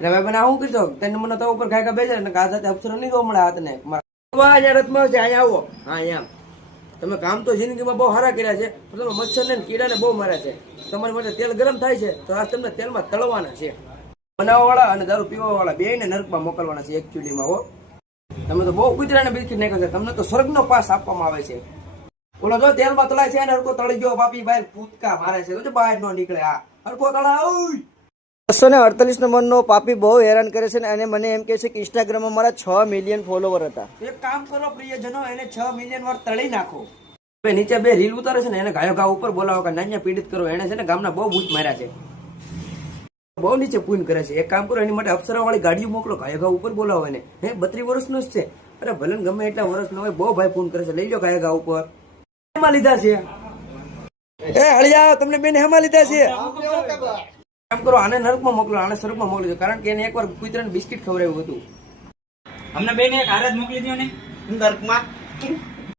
એટલે ભાઈ બને આવું કીધું તને મને તો ઉપર ખાઈ બેસે ને આ સાથે અક્ષરો નહીં જોવા મળે હાથને અહીંયા રથમાં છે અહીંયા આવો હા અહીંયા તમે કામ તો જિંદગીમાં બહુ સારા કર્યા છે તમે મચ્છર ને કીડાને બહુ માર્યા છે તમારી માટે તેલ ગરમ થાય છે તો આ તમને તેલમાં તળવાના છે બનાવવા વાળા અને દારૂ પીવા વાળા બે ને નરકમાં મોકલવાના છે એકચ્યુઅલીમાં હો તમે તો બહુ કુતરાને બિસ્કીટ નાખ્યો છે તમને તો સ્વર્ગનો પાસ આપવામાં આવે છે ઓલો જો તેલમાં તળાય છે ને હરકો તળી ગયો બાપી બહાર કૂદકા મારે છે તો બહાર નો નીકળે આ હરકો તળા 248 નંબરનો પાપી બહુ હેરાન કરે છે અને મને એમ કહે છે કે ઇન્સ્ટાગ્રામમાં મારા 6 મિલિયન ફોલોવર હતા. એક કામ કરો પ્રિયજનો એને 6 મિલિયન વાર તળી નાખો નીચે બે રીલ ઉતારે છે ને એને ગાયો ગા ઉપર બોલાવો કે નાન્યા પીડિત કરો એને છે ને ગામના બહુ બૂચ માર્યા છે બહુ નીચે પૂન કરે છે એક કામ કરો એની માટે અપ્સરા વાળી ગાડીઓ મોકલો ગાયો ગા ઉપર બોલાવો એને 32 વર્ષનો જ છે અરે ભલે ગમે એટલા વર્ષ નો હોય બહુ ભાઈ પૂન કરે છે લઈ લો ગાયો ગા ઉપર હેમાં લીધા છે એ હળિયા તમને બેન હેમાં લીધા છે કામ કરો આને નરકમાં મોકલો આને સ્વર્ગમાં મોકલી દો કારણ કે એને એકવાર કુતરાને બિસ્કિટ ખવડાવ્યું હતું અમને બેન એક હારે જ મોકલી દો ને નરકમાં